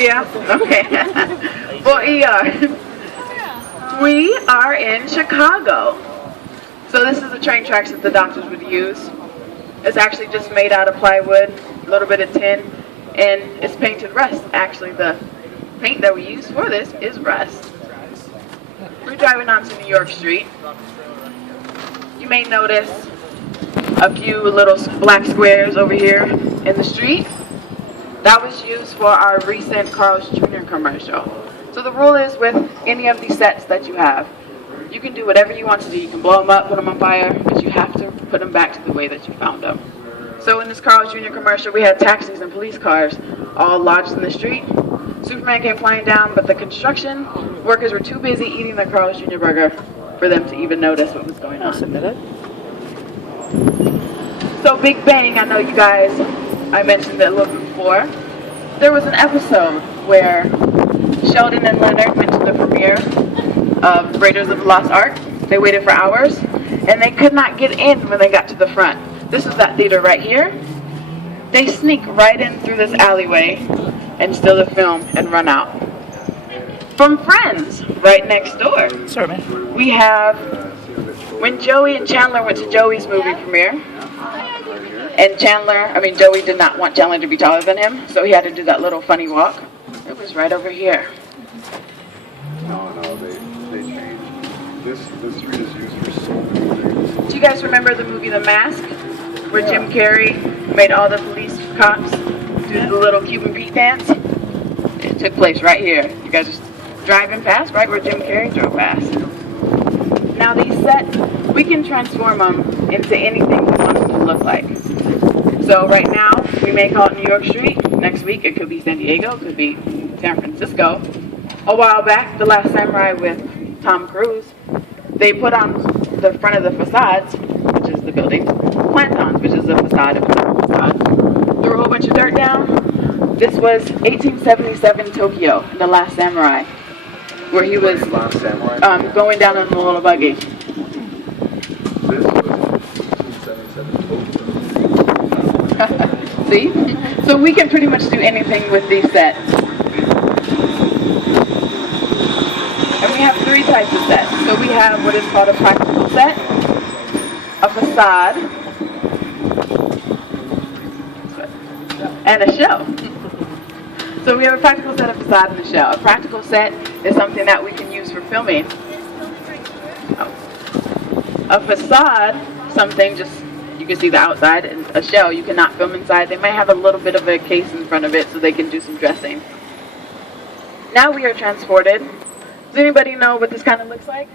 Yeah? Okay. For ER. We are in Chicago. So this is the train tracks that the doctors would use. It's actually just made out of plywood, a little bit of tin, and it's painted rust. Actually, the paint that we use for this is rust. We're driving onto New York Street. You may notice a few little black squares over here in the street. That was used for our recent Carl's Jr. commercial. So the rule is with any of these sets that you have, you can do whatever you want to do. You can blow them up, put them on fire, but you have to put them back to the way that you found them. So in this Carl's Jr. commercial, we had taxis and police cars all lodged in the street. Superman came flying down, but the construction workers were too busy eating their Carl's Jr. burger for them to even notice what was going on. So Big Bang, I know you guys, I mentioned it a little bit before. There was an episode where Sheldon and Leonard went to the premiere of Raiders of the Lost Ark. They waited for hours, and they could not get in when they got to the front. This is that theater right here. They sneak right in through this alleyway and steal the film and run out. From Friends, right next door, Sorry, man. we have when Joey and Chandler went to Joey's movie premiere, and Joey did not want Chandler to be taller than him, so he had to do that little funny walk. It was right over here. No, they changed. This street is used for so many things. Do you guys remember the movie The Mask, where Jim Carrey made all the police cops do the little Cuban Pete dance? It took place right here. You guys are driving past, right where Jim Carrey drove past. Now these sets, we can transform them into anything we want them to look like. So right now, we may call it New York Street. Next week, it could be San Diego, it could be San Francisco. A while back, The Last Samurai with Tom Cruise, they put on the front of the facades, which is the building, plantons, which is the facade of the facade. Threw a whole bunch of dirt down. This was 1877 Tokyo, The Last Samurai, where he was Last Samurai. going down in a little buggy. This was 1877 Tokyo. See? So we can pretty much do anything with these sets. And we have three types of sets. So we have what is called a practical set, a facade, and a shell. So we have a practical set, a facade, and a shell. A practical set is something that we can use for filming. A facade, something just you can see the outside, and a shell you cannot film inside. They might have a little bit of a case in front of it so they can do some dressing. Now we are transported. Does anybody know what this kind of looks like?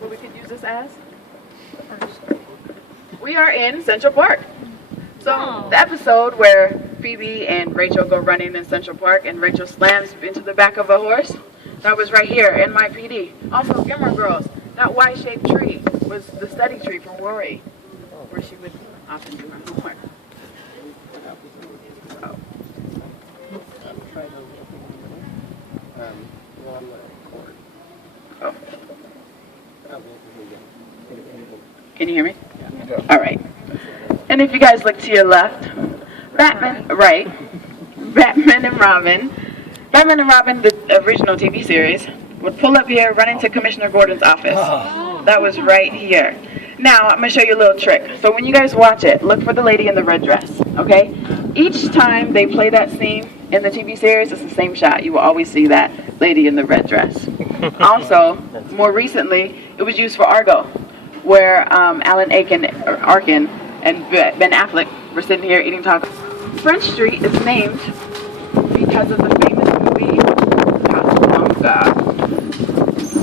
What we could use this as? We are in Central Park. So the episode where Phoebe and Rachel go running in Central Park and Rachel slams into the back of a horse, that was right here in my PD. Also, Gilmore Girls, that Y-shaped tree was the study tree for Rory, where she would often do her homework. Oh. Oh. Can you hear me? Yeah. All right. And if you guys look to your left, Batman and Robin, the original TV series, would pull up here, run into Commissioner Gordon's office. That was right here. Now, I'm going to show you a little trick. So when you guys watch it, look for the lady in the red dress, okay? Each time they play that scene in the TV series, it's the same shot. You will always see that lady in the red dress. Also, more recently, it was used for Argo, where Alan Arkin and Ben Affleck were sitting here eating tacos. French Street is named because of the famous movie Casablanca.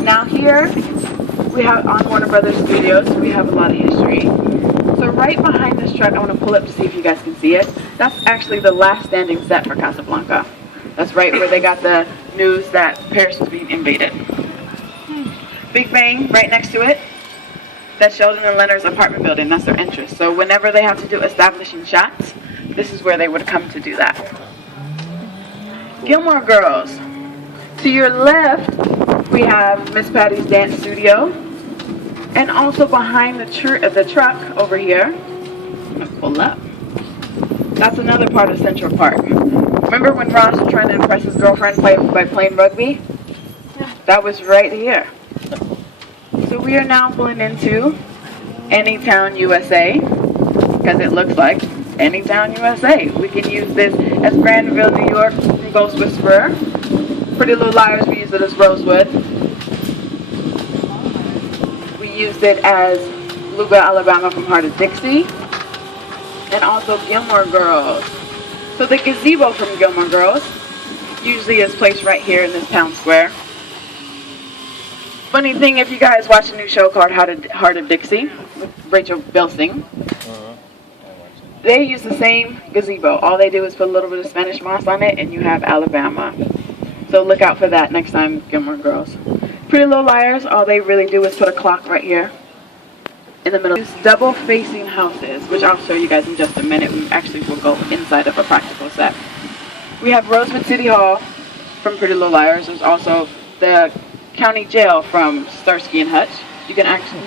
Now here, we have on Warner Brothers Studios, we have a lot of history. So right behind this truck, I want to pull up to see if you guys can see it. That's actually the last standing set for Casablanca. That's right where they got the news that Paris was being invaded. Big Bang, right next to it. That's Sheldon and Leonard's apartment building. That's their entrance. So whenever they have to do establishing shots, this is where they would come to do that. Gilmore Girls. To your left, we have Miss Patty's dance studio. And also behind the truck over here, I'm going to pull up. That's another part of Central Park. Remember when Ross was trying to impress his girlfriend by playing rugby? That was right here. So we are now pulling into Anytown, USA, because it looks like Anytown, USA. We can use this as Granville, New York, from Ghost Whisperer. Pretty Little Liars, we use it as Rosewood. We used it as Luga, Alabama from Heart of Dixie. And also Gilmore Girls. So the gazebo from Gilmore Girls usually is placed right here in this town square. Funny thing, if you guys watch a new show called Heart of Dixie with Rachel Bilsing, they use the same gazebo. All they do is put a little bit of Spanish moss on it and you have Alabama. So look out for that next time, Gilmore Girls. Pretty Little Liars, all they really do is put a clock right here in the middle. These double facing houses, which I'll show you guys in just a minute. We actually will go inside of a practical set. We have Rosewood City Hall from Pretty Little Liars. There's also the county jail from Starsky and Hutch. You can actually